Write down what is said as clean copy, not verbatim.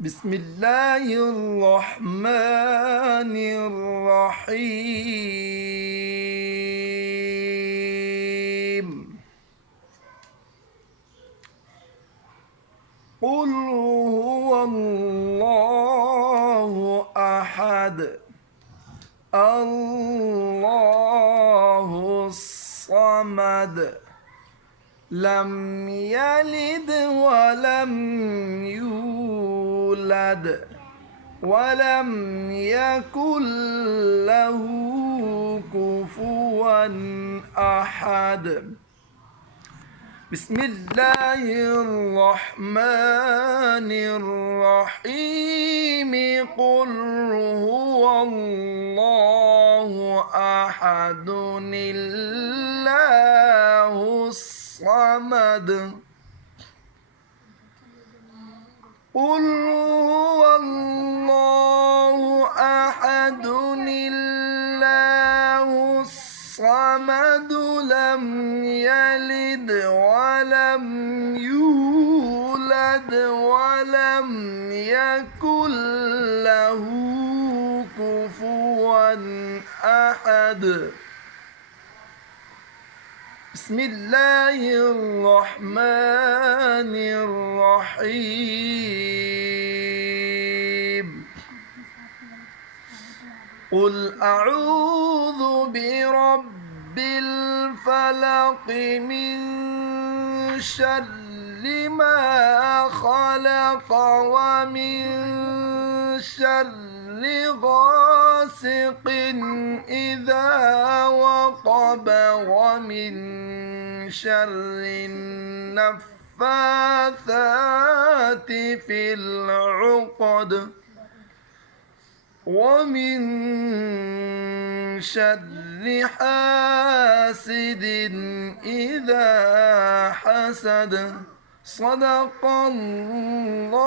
بسم الله الرحمن الرحيم. قل هو الله أحد الله الصمد لم يلد ولم يولد ولم يكن له كفوا أحد. بسم الله الرحمن الرحيم. قل هو الله أحد الله الصمد. قل هو الله أحد الله الصمد لم يلد ولم يولد ولم يكن له كفوا أحد. بسم الله الرحمن الرحيم. قل أعوذ برب الفلق من شر ما خلق ومن شر غاسق إذا وقب ومن شر النفاثات في العقد ومن شر حاسد إذا حسد. صدق الله